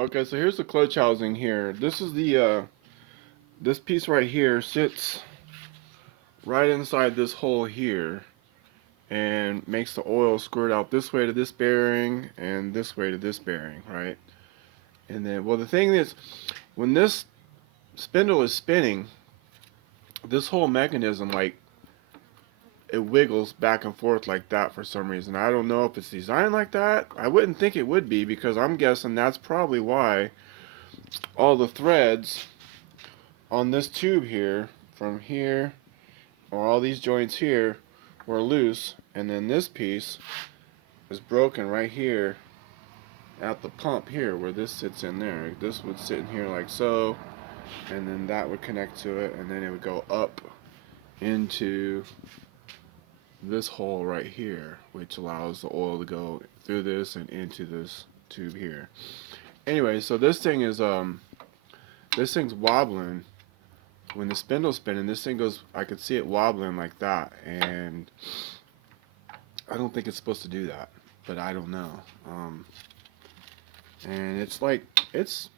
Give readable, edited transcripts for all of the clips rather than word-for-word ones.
Okay, so here's the clutch housing here. This is the this piece right here sits right inside this hole here and makes the oil squirt out this way to this bearing and this way to this bearing, right? And then, well, the thing is, when this spindle is spinning, this whole mechanism, like, it wiggles back and forth like that for some reason. I don't know if it's designed like that. I wouldn't think it would be, because I'm guessing that's probably why all the threads on this tube here, from here, or all these joints here, were loose, and then this piece is broken right here at the pump here, where this sits in there. This would sit in here like so, and then that would connect to it, and then it would go up into this hole right here, which allows the oil to go through this and into this tube here. Anyway, so this thing is this thing's wobbling when the spindle's spinning. This thing goes, I could see it wobbling like that, and I don't think it's supposed to do that, but I don't know. And it's like, it's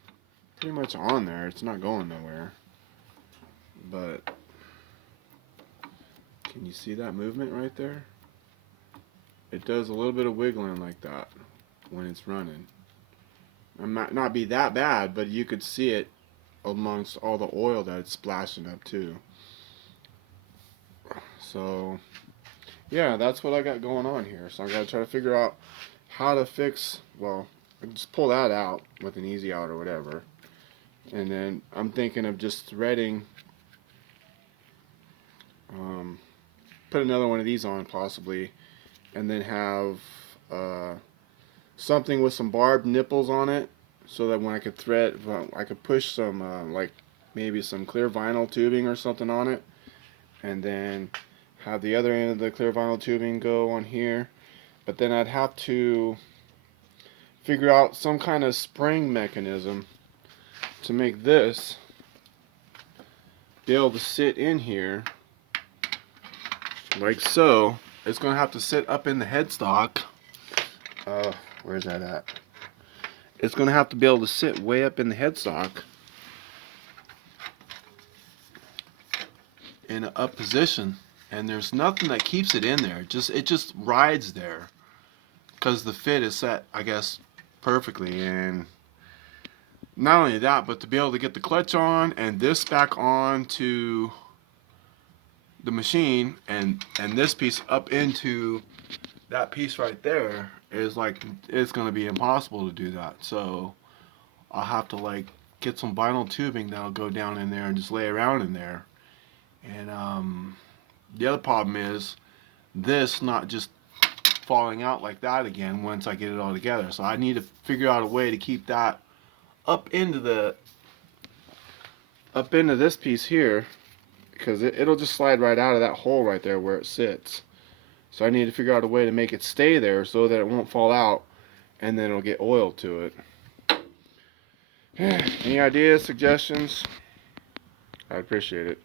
pretty much on there. It's not going nowhere. But can you see that movement right there? It does a little bit of wiggling like that when it's running. It might not be that bad, but you could see it amongst all the oil that it's splashing up too. So yeah, that's what I got going on here. So I gotta try to figure out how to fix, well, I can just pull that out with an easy out or whatever. And then I'm thinking of just threading, put another one of these on possibly, and then have something with some barbed nipples on it, so that when I could thread, I could push some like maybe some clear vinyl tubing or something on it, and then have the other end of the clear vinyl tubing go on here. But then I'd have to figure out some kind of spring mechanism to make this be able to sit in here like so. It's going to have to sit up in the headstock. Where's that at? It's going to have to be able to sit way up in the headstock in an up position, and there's nothing that keeps it in there. It just rides there because the fit is set, I guess, perfectly. And not only that, but to be able to get the clutch on and this back on to the machine, and this piece up into that piece right there, is like, it's going to be impossible to do that. So I'll have to like get some vinyl tubing that'll go down in there and just lay around in there. And the other problem is this not just falling out like that again once I get it all together. So I need to figure out a way to keep that up into this piece here, because it'll just slide right out of that hole right there where it sits. So I need to figure out a way to make it stay there so that it won't fall out, and then it'll get oil to it. Any ideas, suggestions? I'd appreciate it.